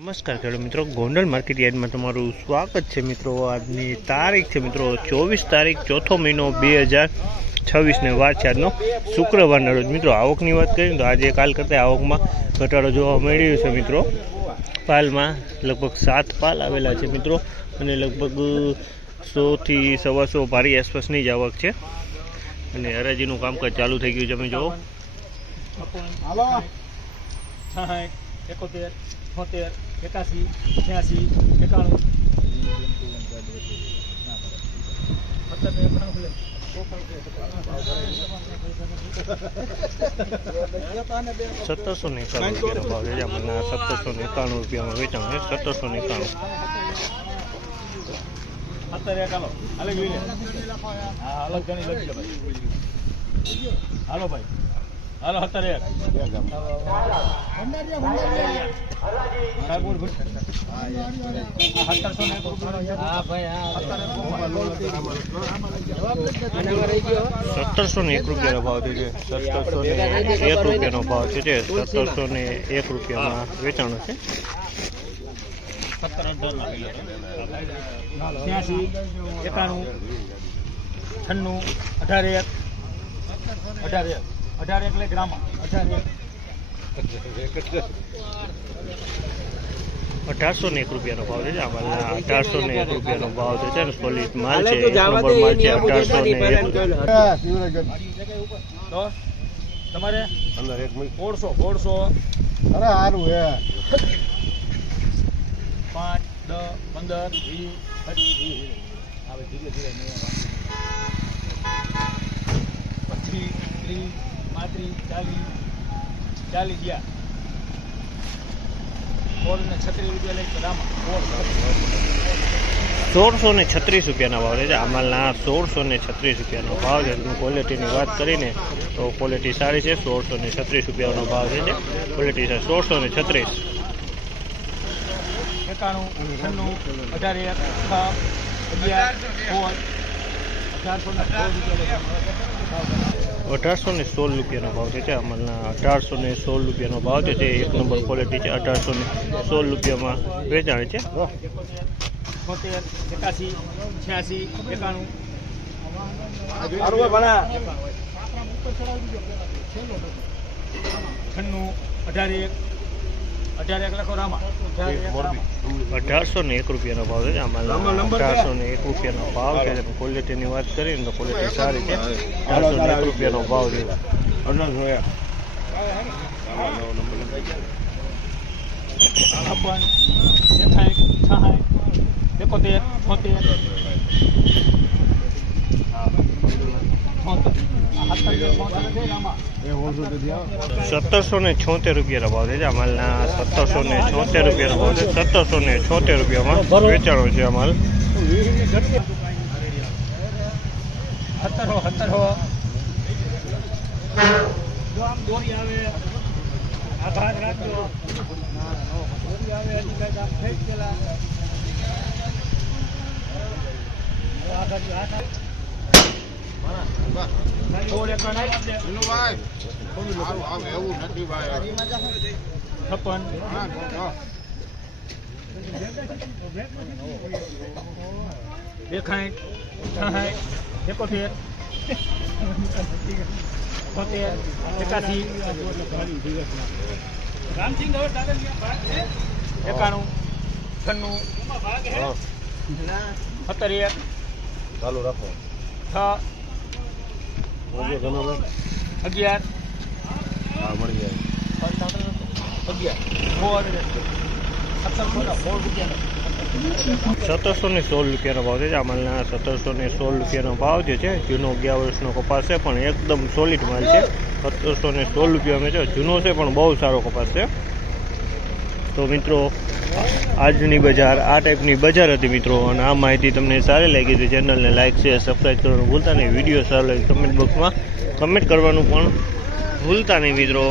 નમસ્કાર ખેડૂત મિત્રો, ગોંડલ માર્કેટ યાર્ડમાં તમારું સ્વાગત છે મિત્રો। આજની તારીખ છે મિત્રો 24 તારીખ ચોથો મહિનો 2026 વાર છે આજનો શુક્રવારના રોજ। મિત્રો આવકની વાત કરીએ તો આજે કાલ કરતાં આવકમાં ઘટાડો જોવા મળી રહ્યો છે મિત્રો। પાલમાં લગભગ 7 પાલ આવેલા છે મિત્રો અને લગભગ 100 થી 125 ભારી આસપાસની જ આવક છે અને હરાજીનું કામકાજ ચાલુ થઈ ગયું છે। તમે જુઓ 71, 71, 81, 86, 91 ₹1791 રૂપિયામાં વેચાણ છે। 1791 હાલો ભાઈ, હાલો 17 રૂપિયાનો ભાવ છે। 1701 રૂપિયાનો ભાવ છે। 1701 રૂપિયામાં વેચાણ છે। 86, 91, 96, 18, 18 એટલે ગ્રામ 18 1801 રૂપિયાનો ભાવ છે। આ માલના 1801 રૂપિયાનો ભાવ છે અને સોલિડ માલ છે, એક નંબર માલ છે। 1801 તો તમારે અંદર એક 150 અરે સારું હે 5, 10, 15, 20 આવે ધીરે ધીરે 25, 30, 35, 40 ગયા 1636 રૂપિયા લઈ રામા 1636 રૂપિયાના ભાવ છે। આ માલના 1636 રૂપિયાનો ભાવ છે। ક્વોલિટીની વાત કરીને તો ક્વોલિટી સારી છે। 1636 રૂપિયાનો ભાવ છે। ક્વોલિટી છે 1636। 91, 96, 1816 રૂપિયાનો ભાવ છે। આ માલના 1816 રૂપિયાનો ભાવ છે। એક નંબર ક્વોલિટી છે। 1816 રૂપિયામાં વેચાણ છે। 73, 81, 86, 91 18 લખો રામા 1801 રૂપિયાનો ભાવ છે। આમાં 1801 રૂપિયાનો ભાવ છે। ક્વોલિટીની વાત કરીએ ને તો ક્વોલિટી સારી છે। 1801 રૂપિયાનો ભાવ છે। 1776 રૂપિયાનો ભાવ છે। આ માલના 1776 રૂપિયાનો ભાવ છે। 1776 રૂપિયામાં વેચાણો છે આ માલ। ચાલુ રાખો 6, 11 હા મળી જાય 1716 રૂપિયાનો ભાવ છે। આ માલના 1716 રૂપિયાનો ભાવ જે છે। જૂનો 11 વર્ષનો કપાસ છે પણ એકદમ સોલિડ માલ છે। 1716 રૂપિયામાં છે। જૂનો છે પણ બહુ સારો કપાસ છે। તો મિત્રો આજની બજાર આ ટાઈપની બજાર હતી મિત્રો। અને આ માહિતી તમને સારી લાગી તો ચેનલને લાઇક શેર સબસ્ક્રાઈબ કરવાનું ભૂલતા નહીં। વિડીયો સારો લાગે કમેન્ટ બોક્સમાં કમેન્ટ કરવાનું પણ ભૂલતા નહીં મિત્રો।